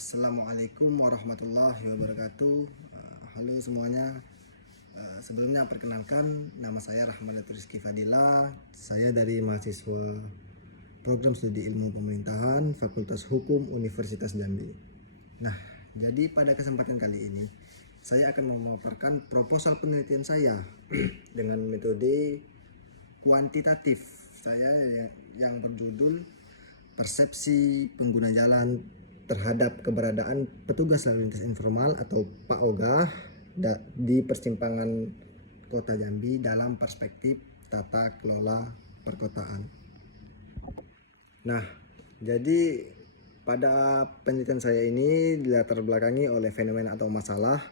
Assalamualaikum warahmatullahi wabarakatuh. Halo semuanya. Sebelumnya perkenalkan, nama saya Rahmadatul Rizky Fadila. Saya dari mahasiswa Program Studi Ilmu Pemerintahan Fakultas Hukum Universitas Jambi. Nah, jadi pada kesempatan kali ini saya akan memaparkan proposal penelitian saya dengan metode kuantitatif saya yang berjudul Persepsi Pengguna Jalan terhadap keberadaan petugas lalu lintas informal atau PAOGA di persimpangan Kota Jambi dalam perspektif tata kelola perkotaan. Nah, jadi pada penelitian saya ini dilatar belakangi oleh fenomena atau masalah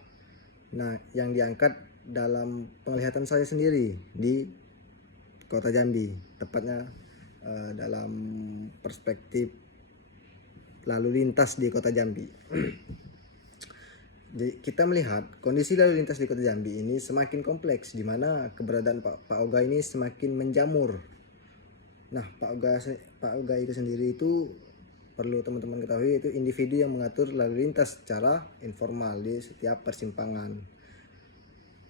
yang diangkat dalam penglihatan saya sendiri di Kota Jambi, tepatnya dalam perspektif lalu lintas di Kota Jambi. Jadi kita melihat kondisi lalu lintas di Kota Jambi ini semakin kompleks, di mana keberadaan PAOGA ini semakin menjamur. Nah, PAOGA itu sendiri itu perlu teman-teman ketahui, itu individu yang mengatur lalu lintas secara informal di setiap persimpangan.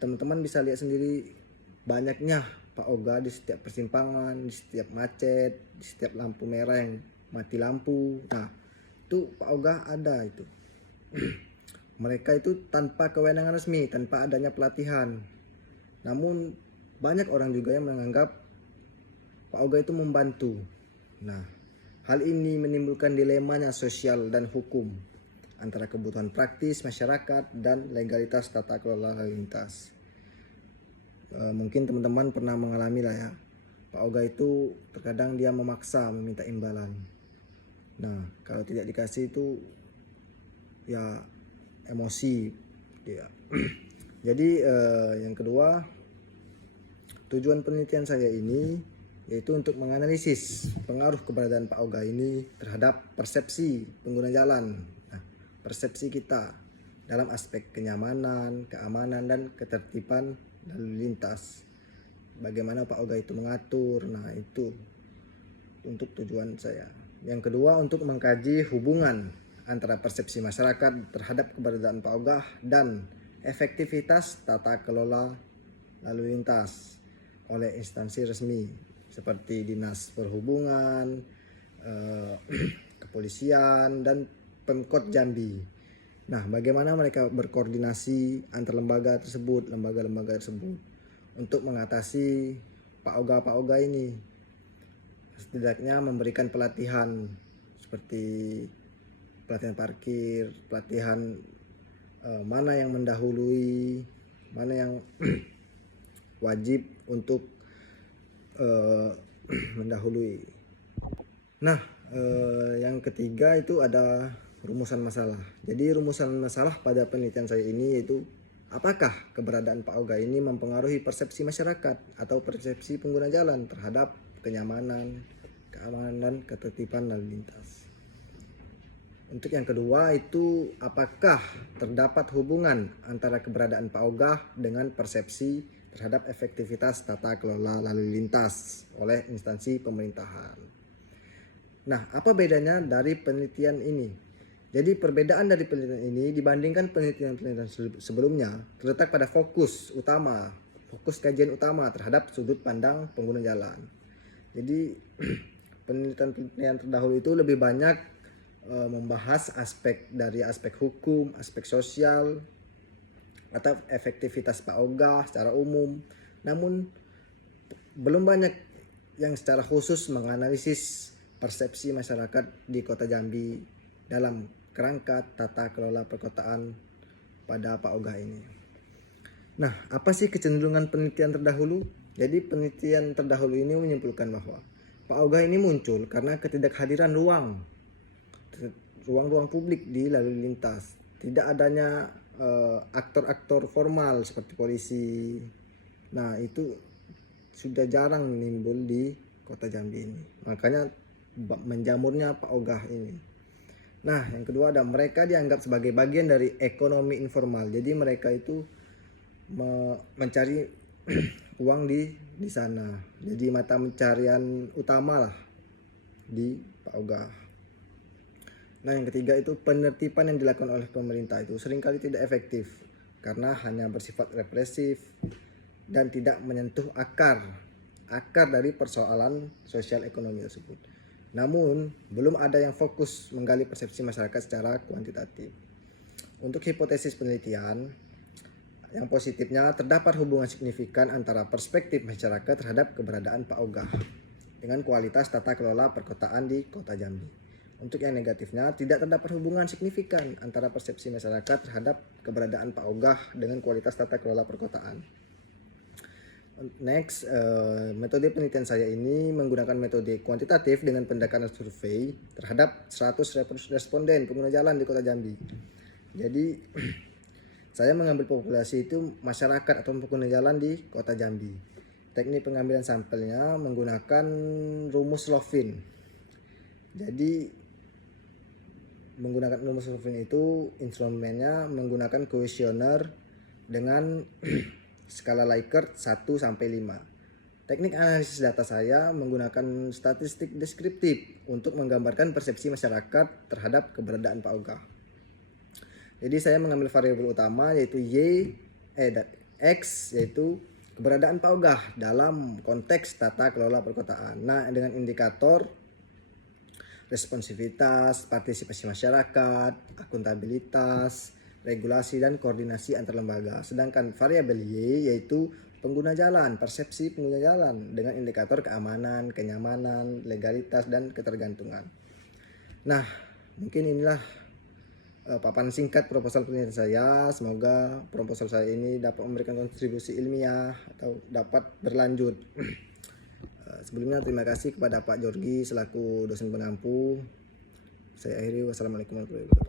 Teman-teman bisa lihat sendiri banyaknya PAOGA di setiap persimpangan, di setiap macet, di setiap lampu merah yang mati lampu. Nah, itu PAOGA ada itu. Mereka itu tanpa kewenangan resmi, tanpa adanya pelatihan. Namun banyak orang juga yang menganggap PAOGA itu membantu. Nah, hal ini menimbulkan dilemanya sosial dan hukum antara kebutuhan praktis masyarakat dan legalitas tata kelola lalu lintas. Mungkin teman-teman pernah mengalami lah ya, PAOGA itu terkadang dia memaksa meminta imbalan. Nah, kalau tidak dikasih itu ya emosi ya. Jadi yang kedua, tujuan penelitian saya ini yaitu untuk menganalisis pengaruh keberadaan PAOGA ini terhadap persepsi pengguna jalan. Nah, persepsi kita dalam aspek kenyamanan, keamanan, dan ketertiban lalu lintas. Bagaimana PAOGA itu mengatur. Nah, itu untuk tujuan saya. Yang kedua, untuk mengkaji hubungan antara persepsi masyarakat terhadap keberadaan PAOGA dan efektivitas tata kelola lalu lintas oleh instansi resmi seperti Dinas Perhubungan, Kepolisian, dan Pemkot Jambi. Nah, bagaimana mereka berkoordinasi antar lembaga tersebut untuk mengatasi PAOGA ini. Setidaknya memberikan pelatihan seperti pelatihan parkir, pelatihan mana yang mendahului, mana yang wajib untuk mendahului. Nah, yang ketiga itu ada rumusan masalah. Jadi rumusan masalah pada penelitian saya ini yaitu apakah keberadaan PAOGA ini mempengaruhi persepsi masyarakat atau persepsi pengguna jalan terhadap kenyamanan, keamanan, dan ketertiban lalu lintas. Untuk yang kedua itu apakah terdapat hubungan antara keberadaan PAOGA dengan persepsi terhadap efektivitas tata kelola lalu lintas oleh instansi pemerintahan. Nah, apa bedanya dari penelitian ini? Jadi perbedaan dari penelitian ini dibandingkan penelitian sebelumnya terletak pada fokus kajian utama terhadap sudut pandang pengguna jalan. Jadi penelitian terdahulu itu lebih banyak membahas aspek hukum, aspek sosial, atau efektivitas PAOGA secara umum. Namun belum banyak yang secara khusus menganalisis persepsi masyarakat di Kota Jambi dalam kerangka tata kelola perkotaan pada PAOGA ini. Nah, apa sih kecenderungan penelitian terdahulu? Jadi penelitian terdahulu ini menyimpulkan bahwa PAOGA ini muncul karena ketidakhadiran ruang publik di lalu lintas. Tidak adanya aktor-aktor formal seperti polisi. Nah, itu sudah jarang menimbul di Kota Jambi ini. Makanya menjamurnya PAOGA ini. Nah, yang kedua ada mereka dianggap sebagai bagian dari ekonomi informal. Jadi mereka itu mencari uang di sana. Jadi mata pencarian utama lah di PAOGA. Nah, yang ketiga itu penertiban yang dilakukan oleh pemerintah itu seringkali tidak efektif karena hanya bersifat represif dan tidak menyentuh akar dari persoalan sosial ekonomi tersebut. Namun, belum ada yang fokus menggali persepsi masyarakat secara kuantitatif. Untuk hipotesis penelitian, yang positifnya terdapat hubungan signifikan antara perspektif masyarakat terhadap keberadaan Pak Ogah dengan kualitas tata kelola perkotaan di Kota Jambi. Untuk yang negatifnya, tidak terdapat hubungan signifikan antara persepsi masyarakat terhadap keberadaan Pak Ogah dengan kualitas tata kelola perkotaan. Next, metode penelitian saya ini menggunakan metode kuantitatif dengan pendekatan survei terhadap 100 responden pengguna jalan di Kota Jambi. Jadi, saya mengambil populasi itu masyarakat atau pengguna jalan di Kota Jambi. Teknik pengambilan sampelnya menggunakan rumus Lovin. Jadi, menggunakan rumus Lovin itu instrumennya menggunakan kuesioner dengan skala Likert 1 sampai 5. Teknik analisis data saya menggunakan statistik deskriptif untuk menggambarkan persepsi masyarakat terhadap keberadaan Pak Ogah. Jadi saya mengambil variabel utama yaitu X yaitu keberadaan Pak Ogah dalam konteks tata kelola perkotaan. Nah, dengan indikator responsivitas, partisipasi masyarakat, akuntabilitas, regulasi dan koordinasi antar lembaga. Sedangkan variabel Y yaitu pengguna jalan, persepsi pengguna jalan dengan indikator keamanan, kenyamanan, legalitas dan ketergantungan. Nah, mungkin inilah paparan singkat proposal penelitian saya. Semoga proposal saya ini dapat memberikan kontribusi ilmiah atau dapat berlanjut. Sebelumnya terima kasih kepada Pak Jorgi selaku dosen pengampu. Saya akhiri, wassalamualaikum warahmatullahi wabarakatuh.